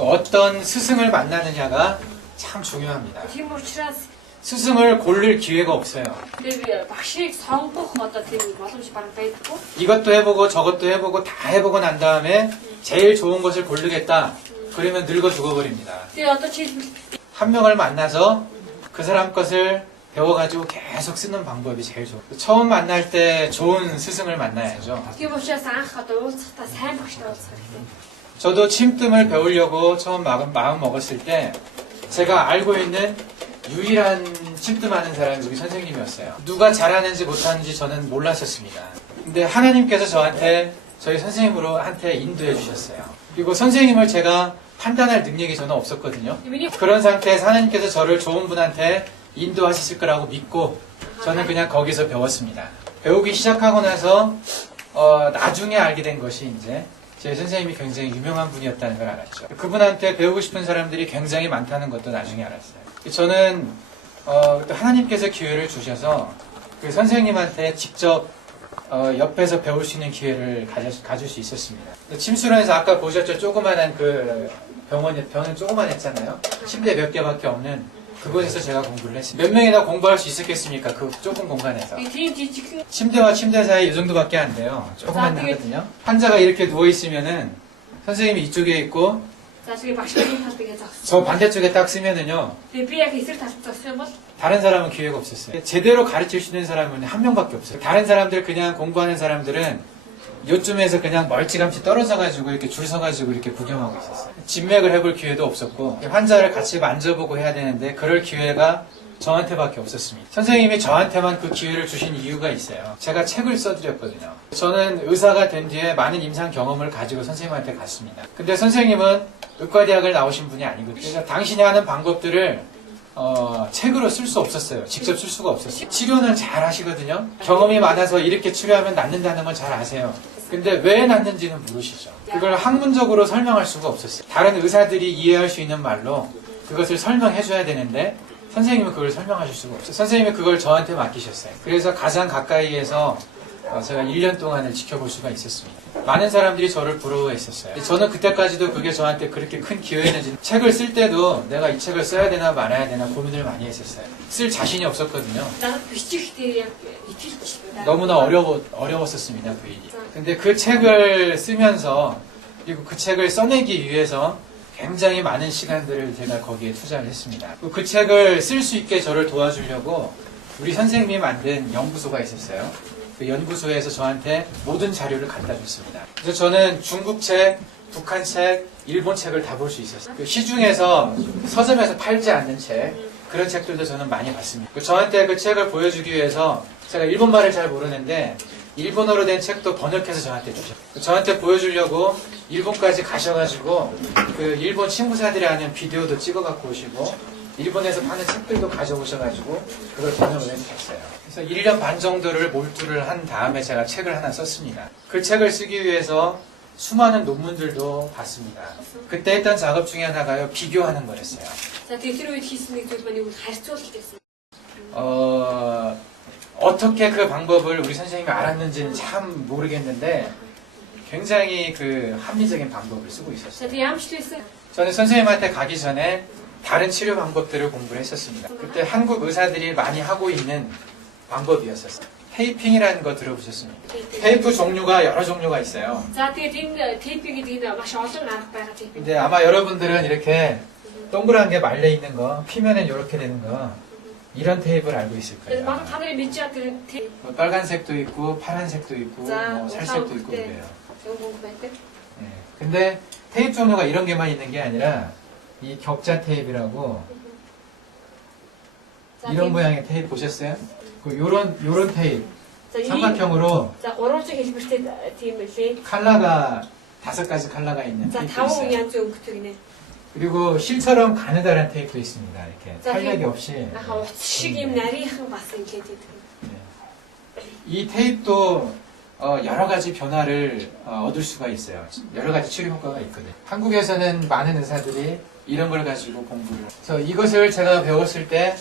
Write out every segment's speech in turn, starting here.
어떤 스승을 만나느냐가 참 중요합니다. Тийм учраас 스승을 고를 기회가 없어요. тэр багшийг сонгох одоо тийм боломж бараг байдаггүй. 이것도 해보고 저것도 해보고 다 해보고 난 다음에 제일 좋은 것을 고르겠다. 그러면 늙어 죽어버립니다. Тэгээ одоо жишээлбэл 한 명을 만나서 그 사람 것을 배워가지고 계속 쓰는 방법이 제일 좋아요. 처음 만날 때 좋은 스승을 만나야죠. тийм учраас анх одоо уулзахдаа сайн багштай уулзах хэрэгтэй. 저도 침뜸을 배우려고 처음 마음 먹었을 때 제가 알고 있는 유일한 침뜸하는 사람이 우리 선생님이었어요. 누가 잘하는지 못하는지 저는 몰랐었습니다. 근데 하나님께서 저희 선생님한테 인도해 주셨어요. 그리고 선생님을 제가 판단할 능력이 저는 없었거든요. 그런 상태에서 하나님께서 저를 좋은 분한테 인도하셨을 거라고 믿고 저는 그냥 거기서 배웠습니다. 배우기 시작하고 나서 나중에 알게 된 것이 이제 제 선생님이 굉장히 유명한 분이었다는 걸 알았죠. 그분한테 배우고 싶은 사람들이 굉장히 많다는 것도 나중에 알았어요. 저는 또 하나님께서 기회를 주셔서 그 선생님한테 직접 옆에서 배울 수 있는 기회를 가질 수 있었습니다. 침수론에서 아까 보셨죠? 조그만한 그 병은 조그만했잖아요. 침대 몇 개밖에 없는 그곳에서 제가 공부를 했습니다. 몇 명이나 공부할 수 있었겠습니까? 그 좁은 공간에서. Тийм жижиг 침대와 침대 사이 이 정도밖에 안 돼요. 조그만 하거든요. 환자가 이렇게 누워있으면은 선생님이 이쪽에 있고 за тэгээ багшийн талбайгээ зогссон. 저 반대쪽에 딱 쓰면은요. Тэгээ би яг эсрэг талд зогссон бол 다른 사람은 기회가 없었어요. 제대로 가르칠 수 있는 사람은 한 명밖에 없어요. 다른 사람들 그냥 공부하는 사람들은 요쯤에서 그냥 멀찌감치 떨어져가지고 이렇게 줄 서가지고 이렇게 구경하고 있었어요. 진맥을 해볼 기회도 없었고 환자를 같이 만져보고 해야 되는데 그럴 기회가 저한테밖에 없었습니다. 선생님이 저한테만 그 기회를 주신 이유가 있어요. 제가 책을 써드렸거든요. 저는 의사가 된 뒤에 많은 임상 경험을 가지고 선생님한테 갔습니다. 근데 선생님은 의과대학을 나오신 분이 아니거든요. 그래서 당신이 하는 방법들을 책으로 쓸 수 없었어요. 직접 쓸 수가 없었어요. 치료는 잘 하시거든요. 경험이 많아서 이렇게 치료하면 낫는다는 걸 잘 아세요. 근데 왜 낫는지는 모르시죠. 그걸 학문적으로 설명할 수가 없었어요. 다른 의사들이 이해할 수 있는 말로 그것을 설명해 줘야 되는데 선생님은 그걸 설명하실 수가 없어요. 선생님이 그걸 저한테 맡기셨어요. 그래서 가장 가까이에서 제가 1년 동안을 지켜볼 수가 있었습니다. 많은 사람들이 저를 부러워했었어요. 저는 그때까지도 그게 저한테 그렇게 큰 기회였는지 책을 쓸 때도 내가 이 책을 써야 되나 말아야 되나 고민을 많이 했었어요. 쓸 자신이 없었거든요. надад бичих дээр яг итгэлж байна. 너무나 어려웠었습니다. 그 일이. 근데 그 책을 쓰면서 그리고 그 책을 써내기 위해서 굉장히 많은 시간들을 제가 거기에 투자를 했습니다. 그 책을 쓸 수 있게 저를 도와주려고 우리 선생님이 만든 연구소가 있었어요. 그 연구소에서 저한테 모든 자료를 갖다 줬습니다. 그래서 저는 중국 책, 북한 책, 일본 책을 다 볼 수 있었어요. 그 시중에서 서점에서 팔지 않는 책, 그런 책들도 저는 많이 봤습니다. 저한테 그 책을 보여주기 위해서 제가 일본말을 잘 모르는데 일본어로 된 책도 번역해서 저한테 주셨어요. 저한테 보여주려고 일본까지 가셔가지고 그 일본 친구사들이 하는 비디오도 찍어갖고 오시고 일본에서 파는 책들도 가져오셔가지고 그걸 번역을 해주셨어요. 그래서 1년 반 정도를 몰두를 한 다음에 제가 책을 하나 썼습니다. 그 책을 쓰기 위해서 수많은 논문들도 봤습니다. 그때 했던 작업 중에 하나가요, 비교하는 거였어요. За тэгээ тэр үед хийсэн нэг зүйл маань харьцуулалт гэсэн. 어떻게 그 방법을 우리 선생님이 알았는지는 참 모르겠는데 굉장히 그 합리적인 방법을 쓰고 За 있었어요. тэгээ ямар ч байсан 저는 선생님한테 가기 전에 다른 치료 방법들을 공부를 했었습니다. 그때 한국 의사들이 많이 하고 있는 방법이었었어요. 테이핑이라는 거 들어보셨습니까? 테이프 종류가 여러 종류가 있어요. За тэгээд энэ тейп гэдэг нь маш олон арга байгаа тейп. 근데 아마 여러분들은 이렇게 동그란 게 말려 있는 거, 피면은 이렇게 되는 거, 이런 테이프를 알고 있을 그래서 거예요. 막 하늘에 믿지 않는 테이프. 뭐 빨간색도 있고, 파란색도 있고, 자, 뭐 살색도 있고 네. 그래요. 저거 공부했대. 네. 근데 테이프 종류가 이런 게만 있는 게 아니라 이 격자 테이프라고 자, 이런 모양의 테이프 보셨어요? 그 요런 테이프 자, 이 삼각형으로 за 300 хэлбэртэй тийм үлээ. 컬러가 5가지 컬러가 있는 За 테이프 5 있어요. янз өнгөтэй гинэ. 그리고 실처럼 가느다란 테이프도 있습니다. 이렇게 자, 탄력이 없이. 아하 утас шиг юм нарийнхан бас ингээд байдаг. 네. 이 테이프도 여러 가지 변화를 얻을 수가 있어요. 여러 가지 치료 효과가 있거든요. 한국에서는 많은 의사들이 이런 걸 가지고 공부를. 그래서 이것을 제가 배웠을 때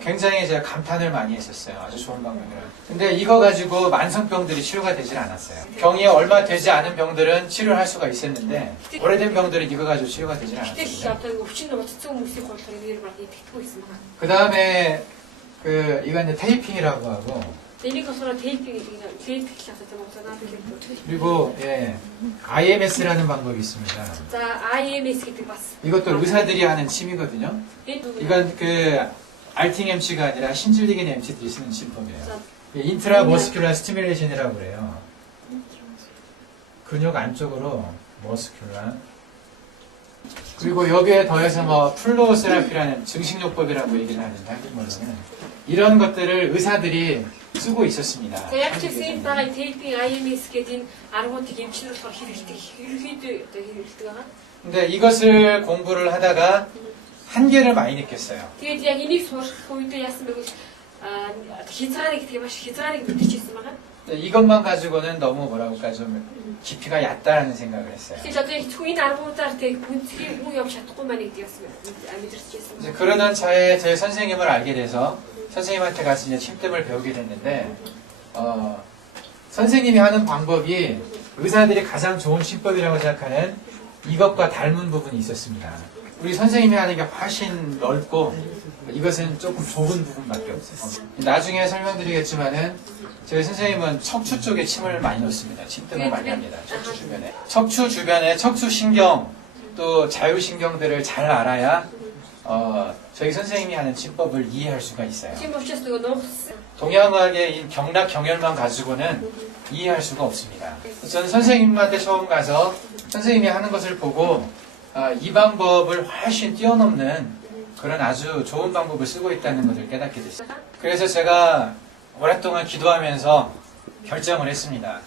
굉장히 제가 감탄을 많이 했었어요. 아주 좋은 방법이라. 근데 이거 가지고 만성병들이 치료가 되질 않았어요. 병이 얼마 되지 않은 병들은 치료를 할 수가 있었는데 오래된 병들은 이거 가지고 치료가 되질 Гэтэл 않았어요. одоо 이거 өвчин ноцсон хүмүүсийн болохоор нэр баг итгэхгүй байсан байна. 그 다음에 이거 이제 테이핑이라고 하고 Энийг болохоор тейпинг гэдэг нь тейп гэх юм одоо Монголоор хэлбэл. 그리고 IMS라는 방법이 있습니다. За IMS гэдэг бас 이것도 의사들이 하는 침이거든요. энэ 이건 알팅 MC가 아니라 신질리겐 MC들이 쓰는 침법이에요. 자, 인트라머스큘라 스티뮬레이션이라고 그래요. 근육 안쪽으로 머스큘라. 그리고 여기에 더해서 뭐 플로세라피라는 증식요법이라고 얘기를 하는데 한국말로는 이런 것들을 의사들이 쓰고 있었습니다. За яг ч гэсэн дараа тейпинг IMS гэдэг энэ аргуудыг эмчнэр болохоор хэрэглэдэг ерөнхийдөө одоо хэрэглэдэг байгаа. 근데 이것을 공부를 하다가 한계를 많이 느꼈어요. Тэгээд яг энийг сурах үедээ яасан бэ гэвэл хязгаарыг гэдэг маш хязгаарыг мэдчихсэн байгаа. 근데 이것만 가지고는 너무 뭐라고 할까 좀 깊이가 얕다라는 생각을 했어요. Тэгээд одоо хэцүү энэ аргуудаар тэг бүнцгийн хүн явж чадахгүй маань гэдэг яасан мэдэрчээсэн. 이제 그러던 차에 제 선생님을 알게 돼서 선생님한테 가서 이제 침뜸을 배우게 됐는데 선생님이 하는 방법이 의사들이 가장 좋은 침법이라고 생각하는 이것과 닮은 부분이 있었습니다. 우리 선생님이 하는 게 훨씬 넓고 이것은 조금 좁은 부분밖에 없어요. 나중에 설명드리겠지만은 저희 선생님은 척추 쪽에 침을 많이 넣습니다. 침뜸을 많이 합니다. 척추 주변에. 척추 주변에 척추신경 또 자율신경들을 잘 알아야 저희 선생님이 하는 침법을 이해할 수가 있어요. Тийм учраас нөгөө нуугс 동양학의 이 경락 경혈만 가지고는 이해할 수가 없습니다. 저는 선생님한테 처음 가서 선생님이 하는 것을 보고 이 방법을 훨씬 뛰어넘는 그런 아주 좋은 방법을 쓰고 있다는 것을 깨닫게 됐어요. 그래서 제가 오랫동안 기도하면서 결정을 했습니다.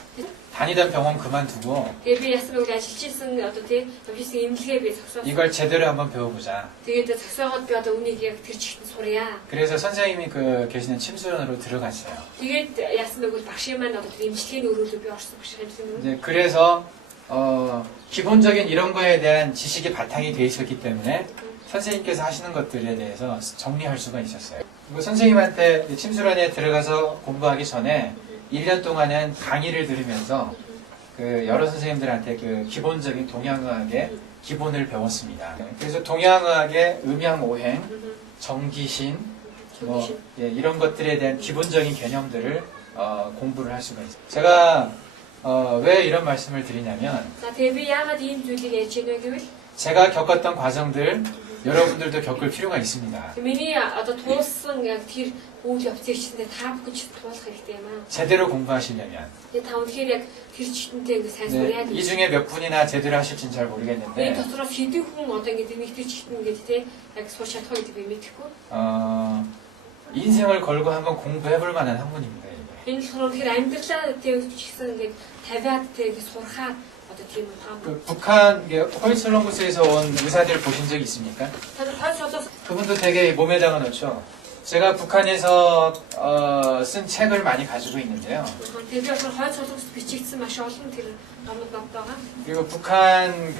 다니던 병원 그만두고 тэгээд би яасан бэ гэвэл ажиллаж исэн одоо тий явжсэн эмнэлгээ би зогсоо. 이걸 제대로 한번 배워보자. Тэгээд зогсоогоод би одоо үнийг яг тэр чигт сурья. 그래서 선생님이 계시는 침수원으로 들어갔어요. Тэгээд яасан бэ гэвэл багшийн маань одоо тэр эмчилгээний өрөөлөө би орсон багш хэлсэн. 이제 그래서 기본적인 이런 거에 대한 지식이 바탕이 돼 있었기 때문에 선생님께서 하시는 것들에 대해서 정리할 수가 있었어요. 그리고 선생님한테 침수란에 들어가서 공부하기 전에 1년 동안은 강의를 들으면서 여러 선생님들한테 기본적인 동양의학의 기본을 배웠습니다. 그래서 동양의학의 음양오행, 정기신, 이런 것들에 대한 기본적인 개념들을 공부를 할 수가 있어요. 제가 왜 이런 말씀을 드리냐면 За тэгээд би яагаад ийм зүйлийг ярьж байна вэ гэвэл 제가 겪었던 과정들 여러분들도 겪을 필요가 있습니다. миний одоо туулсан яг тэр үйл явцыг чинь та бүхэн ч туулах хэрэгтэй юм аа. 제대로 공부하시려면 Тэгээд та үнэхээр яг тэр чигтэнтэй ингэ сайн сурья. 이 중에 몇 분이나 제대로 하실지는 잘 Энэ 모르겠는데 дотроос хэдэн хүн одоо ингэ нэг тэр чигтэн гэдэг тий яг сурч чадах гэдэг би мэдэхгүй. 인생을 걸고 한번 공부해볼 만한 학문입니다. 이게. Энэ болохоор тэр амьдралаа тий өччихсэн ингэ тавиад тий сурахаар одоо тийм хаан. 북한 호이슬롱구스에서 온 의사들 보신 적 있습니까? 다들 화수어서 그분도 되게 몸에다가 넣죠. 제가 북한에서 쓴 책을 많이 가지고 있는데요. 대비해서 화수어서 비치기스 마시 олон тэр номыг авдаага. 그리고 북한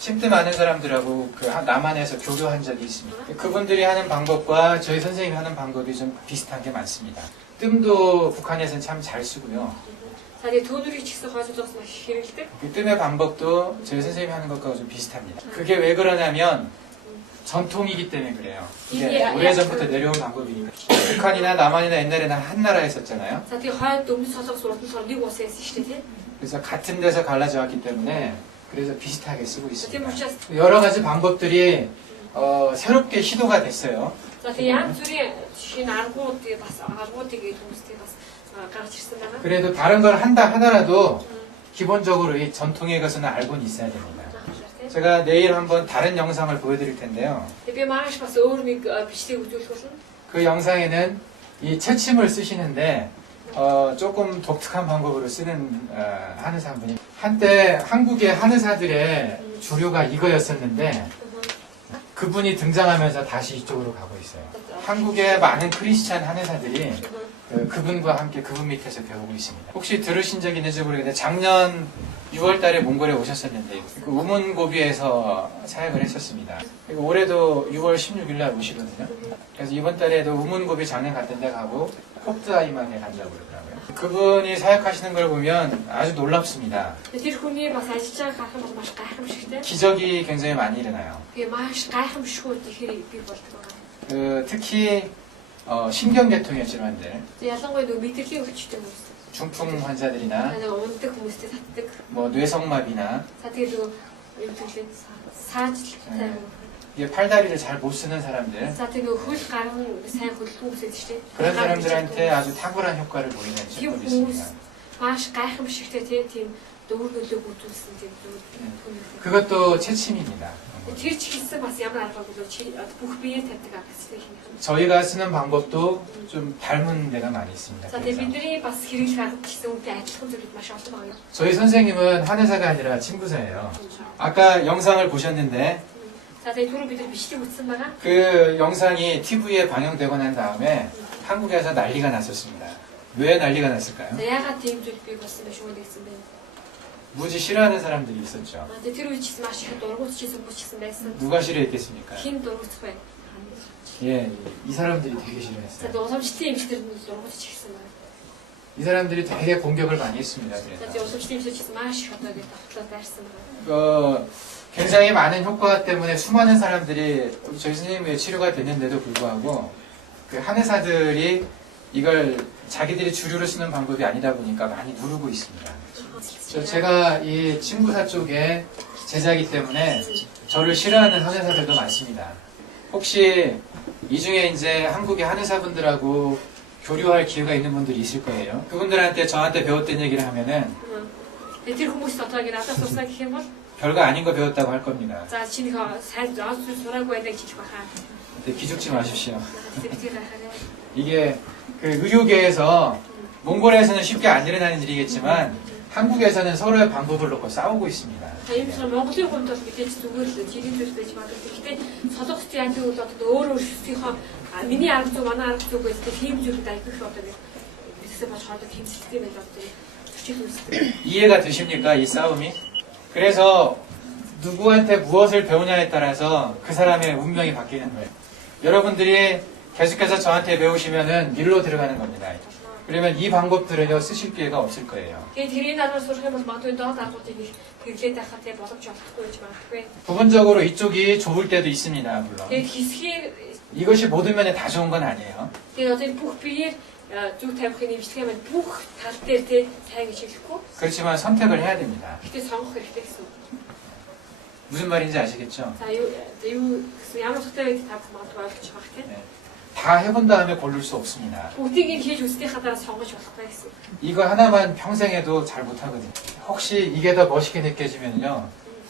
침뜸 아는 사람들하고 남한에서 교류한 적이 있습니다. 그분들이 하는 방법과 저희 선생님이 하는 방법이 좀 비슷한 게 많습니다. 뜸도 북한에서는 참 잘 쓰고요. 사실 돈으로 치서 화수어서 마시 хэрэгтэй. 그 뜸의 방법도 저희 선생님이 하는 것과 좀 비슷합니다. 그게 왜 그러냐면 전통이기 때문에 그래요. 이게 오래전부터 내려온 방법이니까. 북한이나 남한이나 옛날에는 한 나라였었잖아요. За тий хойд өмнө солонгос урд нь нэг ус байсан шүү дээ тий. 그래서 같은 데서 갈라져 왔기 때문에 그래서 비슷하게 쓰고 Тийм 있습니다. учраас 여러 가지 방법들이 새롭게 시도가 됐어요. за тий янз бүрийн шинэ аргуудыг бас аргуудыг хүмүүстэй бас гарч ирсэн байгаа. 그래도 다른 걸 한다 하더라도 기본적으로 이 전통의 것은 알고는 있어야 됩니다. 제가 내일 한번 다른 영상을 보여드릴 텐데요. Би маш бас өөр нэг бичлэг үзүүлэх болно. 그 영상에는 이 채침을 쓰시는데 조금 독특한 방법으로 하는 사람분이 한때 한국의 한의사들의 주류가 이거였었는데 그분이 등장하면서 다시 이쪽으로 가고 있어요. 한국의 많은 크리스찬 한의사들이 그분과 함께 그분 밑에서 배우고 있습니다. 혹시 들으신 적 있는지 모르겠는데 작년 6월 달에 몽골에 오셨었는데 그 우문고비에서 사역을 했었습니다. 그리고 올해도 6월 16일 날 오시거든요. 그래서 이번 달에도 우문고비 장례 같은 데 가고 홉드아이만에 간다고 그러더라고요. 그분이 사역하시는 걸 보면 아주 놀랍습니다. Тэр хүний бас ажиллаж байгаа гарах нь бол маш гайхамшигтай. 기적이 굉장히 많이 일어나요. Тэгээ маш гайхамшигуд ихээр бий болдог байгаа. 특히 신경계통의 질환들, ялангуяа нөгөө мэдрэлийн өвчтөй хүмүүс. 중풍 환자들이나 Ундаг хүмүүстэй татдаг. 뭐 뇌성마비나 За тэгээ нөгөө юм төлөө саажилттай. 이게 팔다리를 잘 못 쓰는 사람들, За тэгээ нөгөө хөл гарна сайн хөлгүй хүмүүс байдаг шүү дээ. 그런 사람들한테 아주 탁월한 효과를 보이는 тийм 증거도 хүмүүс 있습니다. маш гайхамшигтай тийм дөөр нөлөөг үзүүлсэн тийм хүн. 그것도 채침입니다. Тэр ч гэсэн бас ямар арга бол чи бүх биеэр тавьдаг аргатай юм. 저희가 쓰는 방법도 좀 닮은 데가 많이 있습니다. За тэгээ бидний бас хэрэглэх арга гэсэн үнтэй адилхан зүйлүүд маш олон байна. 저희 선생님은 한의사가 아니라 친구사예요. 아까 영상을 보셨는데 За тэгээ түрүү бид нар бичлэг үзсэн байгаа. 그 영상이 TV에 방영되고 난 다음에 한국에서 난리가 났었습니다. 왜 난리가 났을까요? За яагаад тийм зүйл бий болсон бэ шүү гэсэн бэ? 무지 싫어하는 사람들이 있었죠. Тэгээ тэр үе ч гэсэн маш их дургуутч гэсэн бүч гэсэн байсан. 누가 싫어했겠습니까? Хин дургуутх вэ? 예, 이 사람들이 되게 За 싫어했어요. уламжлалтын эмчтэр нь дургуутч гэсэн байна. 이 사람들이 되게 공격을 많이 했습니다. За тэгээ 그래서 уламжлалтын эмчтэр ч гэсэн маш их одоо ингэ давтлаад байрсан байна. 굉장히 많은 효과 때문에 수많은 사람들이 저희 선생님의 치료가 됐는데도 불구하고 그 한의사들이 이걸 자기들이 주류로 쓰는 방법이 아니다 보니까 많이 누르고 있습니다. 제가 이 친구사 쪽에 제자이기 때문에 저를 싫어하는 한의사들도 많습니다. 혹시 이 중에 이제 한국의 한의사분들하고 교류할 기회가 있는 분들이 있을 거예요. 그분들한테 저한테 배웠던 얘기를 하면은 Тэгээ тэр хүмүүст одоо ингэ надаас сурсан гэх юм бол 별거 아닌 거 배웠다고 할 겁니다. за чиний сайн онц сураагүй байдаг гэж баха. 근데 기죽지 마십시오. Тэгээ би тэр хараа. 이게 그 의료계에서 몽골에서는 쉽게 안 일어나는 일이겠지만 한국에서는 서로의 방법을 놓고 싸우고 있습니다. Тийм ч Монголын хувьд бол мэдээж зүгээр л чиглэл зүйл байж магадгүй. Гэхдээ солонгос яадаг бол одоо өөр өөрсдийнхөө миний арга зүй манай арга зүй гэдэг тийм зүйлүүд айгүйх одоо бидсээ болж хаадаг хэмсэлтэй байж одоо төчил үүсдэг. 이해가 되십니까? 이 싸움이? 그래서 누구한테 무엇을 배우냐에 따라서 그 사람의 운명이 바뀌는 거예요. 여러분들이 계속해서 저한테 배우시면은 일로 들어가는 겁니다. 그러면 이 방법들은요 쓰실 기회가 없을 거예요. Тэгээ тэрийн надад сурах юм бол магадгүй доод аргуудыг их хэрэглээд байхад тэгээ боломж олохгүй гэж магадгүй. 부분적으로 이쪽이 좋을 때도 있습니다. 물론. Тэгээ хэсгээр 이것이 모든 면에 다 좋은 건 아니에요. тэгээ одоо бүх биеэр зүг тавихын нэмжлэх юм бүх тал дээр тэ сайн гэж хэлэхгүй. 그렇지만 선택을 해야 됩니다. Гэтэ сонгох хэрэгтэй гэсэн. 무슨 말인지 아시겠죠? За юу гэсэн ямар утгатай байд та магадгүй ойлгож байгаа тийм. 네. 다 해본 다음에 고를 수 없습니다. Бүгдийг хийж үзснийхаа дараа сонгож болохгүй гэсэн. 이거 하나만 평생 해도 잘 못하거든요. 혹시 이게 더 멋있게 느껴지면요.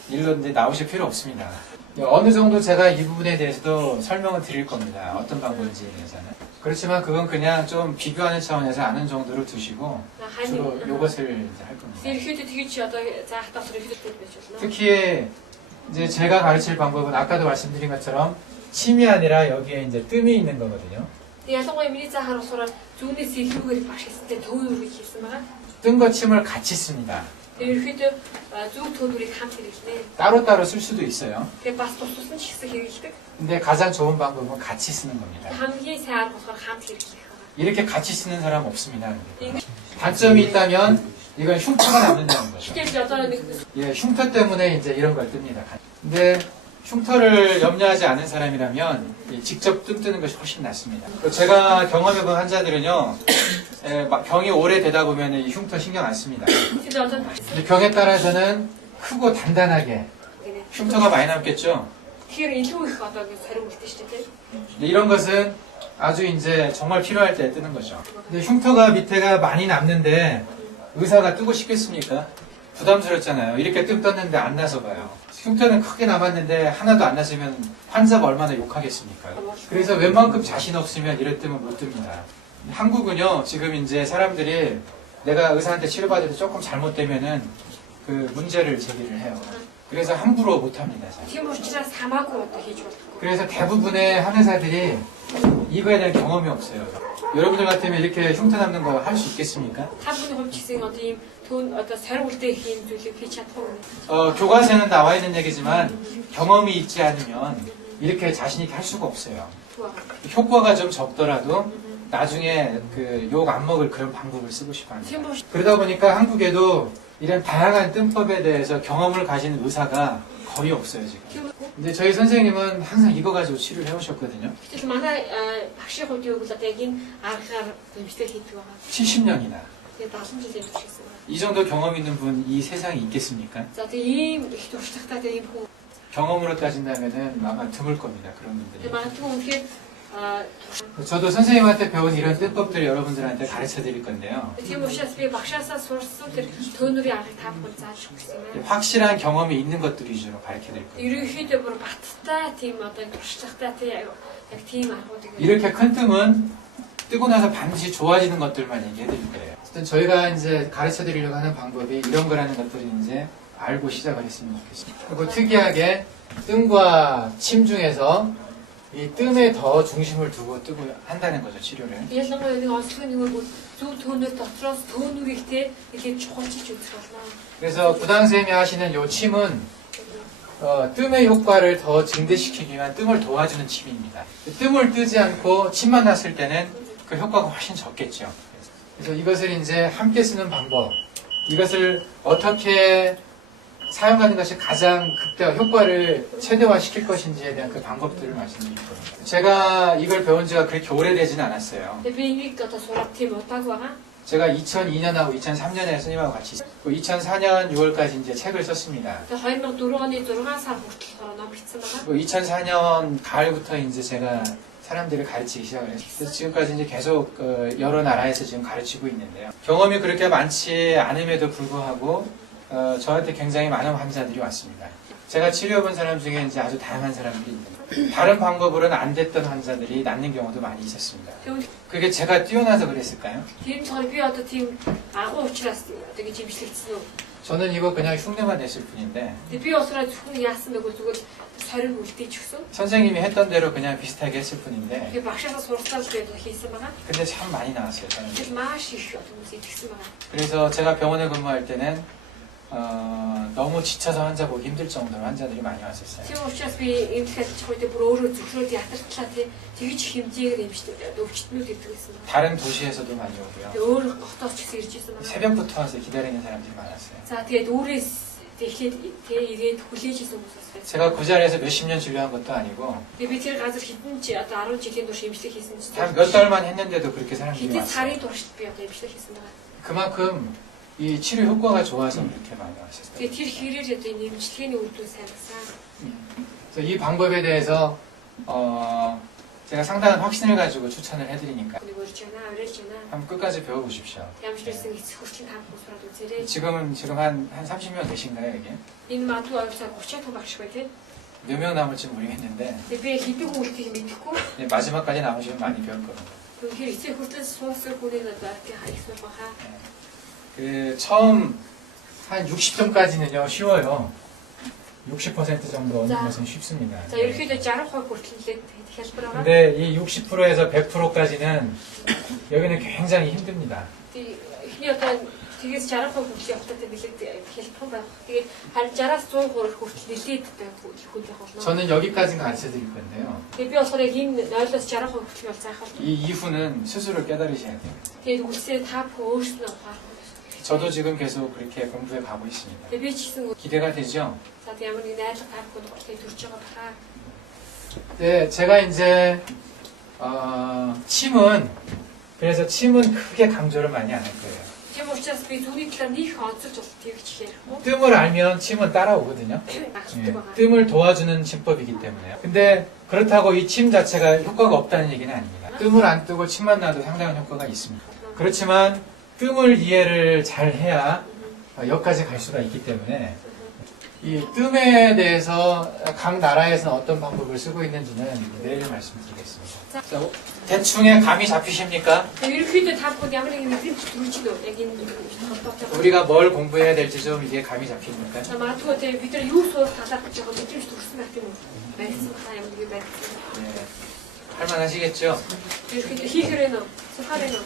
일로 이제 나오실 필요 없습니다. 어느 정도 제가 이 부분에 대해서도 설명을 드릴 겁니다. 어떤 방법인지에 대해서는. 그렇지만 그건 그냥 좀 비교하는 차원에서 아는 정도로 두시고 주로 이것을 이제 할 겁니다. Ерөөхдөө тэгж одоо заах тасрах хэрэгтэй байж болно. 특히 이제 제가 가르칠 방법은 아까도 말씀드린 것처럼 침이 아니라 여기에 이제 뜸이 있는 거거든요. Тэгээ ялангуяа миний заахаар болохоор зүүнээс илүүгээр багш гэсэнтэй төв үргийг хийсэн байгаа. 뜸과 침을 같이 씁니다. Тэгээ ерөөхдөө зүг төв үргийг хамт хэрэглэнэ. 따로따로 쓸 수도 있어요. Тэгээ бас тус тус нь ч гэсэн хэрэглэдэг. 근데 가장 좋은 방법은 같이 쓰는 겁니다. хамгийн сайн арга болохоор хамт хэрэглэх байгаа. 이렇게 같이 쓰는 사람 없습니다. 근데. Ингэ 단점이 있다면 이건 흉터가 남는다는 거죠. тэгж одоо нэг 예, 흉터 때문에 이제 이런 걸 뜹니다. 근데 흉터를 염려하지 않은 사람이라면 직접 뜸 뜨는 것이 훨씬 낫습니다. 제가 경험해본 환자들은요, 병이 오래되다 보면 이 흉터 신경 안 씁니다. тэгж одоо 근데 병에 따라서는 크고 단단하게 흉터가 많이 남겠죠. тэгэхээр илүү их одоо ингэ сорив үлдэн шүү дээ. 근데 이런 것은 아주 이제 정말 필요할 때 뜨는 거죠. 근데 흉터가 밑에가 많이 남는데 의사가 뜨고 싶겠습니까? 부담스럽잖아요. 이렇게 뜸 떴는데 안 나서 봐요. 흉터는 크게 남았는데 하나도 안 났으면 환자가 얼마나 욕하겠습니까? 그래서 웬만큼 자신 없으면 이럴 때면 못 뜹니다. 한국은요, 지금 이제 사람들이 내가 의사한테 치료받을 때 조금 잘못되면은 그 문제를 제기를 해요. 그래서 함부로 못 합니다. 잘. Тийм учраас хамаагүй одоо хийж болдог. 그래서 대부분의 한의사들이 이거에 대한 경험이 없어요. 여러분들 같으면 이렇게 흉터 남는 거 할 수 있겠습니까? Та бүхний хувьд ч гэсэн одоо ийм төн одоо сариултай их ийм зүйлийг хийж чадахгүй юм. 교과서에는 나와 있는 얘기지만 경험이 있지 않으면 이렇게 자신 있게 할 수가 없어요. 효과가 좀 적더라도 나중에 그 욕 안 먹을 그런 방법을 쓰고 싶어 합니다. 그러다 보니까 한국에도 이런 다양한 뜸법에 대해서 경험을 가진 의사가 거의 없어요, 지금. 근데 저희 선생님은 항상 이거 가지고 치료를 해오셨거든요. Гэтэл манай багшийн хувьд юу гэвэл одоо яг энэ аргаар эмчтэй хийдэг байгаа. 70년이나. Тэгээд 70 жил эмч хийсэн байна. 이 정도 경험 있는 분 이 세상에 있겠습니까? За тэгээд ийм их туршлагатай тэгээд ийм хүн 경험으로 따진다면은 아마 드물 겁니다, 그런 분들이. тэгээд магадгүй үнэхээр 저도 선생님한테 배운 이런 뜰법들을 여러분들한테 가르쳐 드릴 건데요. тийм учраас би багшаасаа сурсан тэр төөнөрийн аргыг та бүхэн зааж өгөх гэсэн юм. 확실한 경험이 있는 것들 위주로 가르쳐 드릴 거예요. ерөнхийдөө бүр баттай тийм одоо туршлагатай тийм яг тийм аргуудыг 이렇게 큰 뜸은 뜨고 나서 반드시 좋아지는 것들만 얘기해 드릴 거예요. 어쨌든 저희가 이제 가르쳐 드리려고 하는 방법이 이런 거라는 것들을 이제 알고 시작을 했으면 좋겠습니다. 그리고 특이하게 뜸과 침 중에서 이 뜸에 더 중심을 두고 뜨고 한다는 거죠, 치료를. ялангуяа нэг онцлог нэг бол зөв төөнөр дотроос төөнөрийг те ихэд чухалчилж үзэх болно. 그래서 구당쌤이 하시는 요 침은 뜸의 효과를 더 증대시키기 위한 뜸을 도와주는 침입니다. 뜸을 뜨지 않고 침만 났을 때는 그 효과가 훨씬 적겠죠. 그래서 이것을 이제 함께 쓰는 방법, 이것을 어떻게 사용하는 것이 가장 극대화 효과를 최대화시킬 것인지에 대한 그 방법들을 말씀드릴 겁니다. 제가 이걸 배운 지가 그렇게 오래되지는 않았어요. Тэгээд би энийг одоо сураад тийм удааг байгаа. 제가 2002년하고 2003년에 스님하고 같이 2004년 6월까지 이제 책을 썼습니다. Тэгээд 2004 оны 6 сар хүртэл ном бичсэн байгаа. 2004년 가을부터 이제 제가 사람들을 가르치기 시작을 했어요. 그래서 지금까지 이제 계속 여러 나라에서 지금 가르치고 있는데요. 경험이 그렇게 많지 않음에도 불구하고 저한테 굉장히 많은 환자들이 왔습니다. 제가 치료해본 사람 중에 이제 아주 다양한 사람들이 있는데 다른 방법으로는 안 됐던 환자들이 낫는 경우도 많이 있었습니다. 그게 제가 뛰어나서 그랬을까요? Тийм болохоор би одоо тийм агуу учраас одоо гэж имжлэгдсэн үү. 저는 이거 그냥 흉내만 냈을 뿐인데 Тэгээд би усраа зөвхөн яасан бэ гэвэл зүгээр сориг үлдээж өгсөн. 선생님이 했던 대로 그냥 비슷하게 했을 뿐인데 Тэгээд багшаасаа суралцаад тэгээд хийсэн байгаа. 근데 참 많이 나왔어요, 저는. Тэгээд маш их хүмүүс итгэсэн байгаа. 그래서 제가 병원에 근무할 때는 너무 지쳐서 환자 보기 힘들 정도로 환자들이 많이 왔었어요. Тийм учраас би эмнэлэг ажиллах үедээ бүр өөрөө зөвшөөрөд ятарчлаа тэгж хэмжээгээр эмчтэй өвчтнүүд ирдэг гэсэн байна. 다른 도시에서도 많이 오고요. Тэгээд өөр хотоос ч гэсэн ирж ирсэн байна. 새벽부터 와서 기다리는 사람들이 많았어요. За тэгээд өөрөөс эхлээд ирээд хүлээж исэн хүмүүс байна. 제가 그 자리에서 몇십 년 진료한 것도 아니고 Тэгээд би тэр газар хэдэн ч одоо 10 жилийн турш эмчлэг хийсэн чинь 단 몇 달만 했는데도 그렇게 사람들이 хэдэн 왔어요. сарын туршид би одоо эмчлэг хийсэн байгаа. 그만큼 이 치료 효과가 좋아서 그렇게 많이 왔었어요. Тэгээд тэр хэрээр одоо энэ эмчилгээний үр дүн сайн болсон. 그래서 이 방법에 대해서 제가 상당한 확신을 가지고 추천을 해드리니까 Нэг урьж байна, урьж байна. 한번 끝까지 배워보십시오. Ямжлсан эцэг хүртэл та бүхэн сураад үзээрэй. 지금 한 30명 계신가요, 여기? Энэ мату авцаа 30 хүн багш бай тээ. 몇 명 남을지 모르겠는데 Тэгээд би хэдэн хүн үлдэхийг мэдэхгүй. 네, 마지막까지 나오시면 많이 배울 겁니다. Тэгэхээр эцэг хүртэл суусах хүнийг одоо их сурах баха. 그 처음 한 60점까지는요 쉬워요. 60% 정도 얻는 것은 쉽습니다. За ерөөхдөө 60% хүртэл хэлбэр байгаа. 근데 이 60%에서 100%까지는 여기는 굉장히 힘듭니다. Эхний одоо тэгээс 60% хүртэл явахтай нэлээд хэлбэр байх. Тэгээд харин 60-аас 100% хүртэл нэлээд хүн явах болно. 저는 여기까지는 가르쳐 드릴 건데요. Тэгээд би болохоор яг энэ 0-аас 60% хүртэл бол заахаар. 이 이후는 스스로 깨달으셔야 돼요. Тэгээд үлсээ та бүхэн өөрснөө ухаарах. 저도 지금 계속 그렇게 공부해 가고 있습니다. Тэгээд би ч гэсэн 기대가 되죠? за ямар нэг найрлага та бүхэнд голтой төрж байгаа баха. 네, 제가 이제 침은 크게 강조를 많이 안 할 거예요. Тийм учраас би түүний талаар нэг онцолж бол тэгж ярихгүй. 뜸을 알면 침은 따라오거든요. Багшдаг 예, байгаа. 뜸을 도와주는 침법이기 때문에요. 근데 그렇다고 이 침 자체가 효과가 없다는 얘기는 아닙니다. 뜸을 안 뜨고 침만 놔도 상당한 효과가 있습니다. 그렇지만 뜸을 이해를 잘 해야 여기까지 갈 수가 있기 때문에 이 뜸에 대해서 각 나라에서 어떤 방법을 쓰고 있는지는 내일 말씀드리겠습니다. 자, 대충의 감이 잡히십니까? ерөөхдөө та бүхэнд ямар нэгэн мэдрэмж төрж идэв. Яг энэ холбоотой. 우리가 뭘 공부해야 될지 좀 이게 감이 잡힙니까? За магадгүй тэгээ бид нар юу сурах талаар гэж байгаа мэдрэмж төрсөн байх юм уу? Байсан баха ямар нэг байсан. 네. 할만하시겠죠? 이렇게 또 희그레너, 하레너.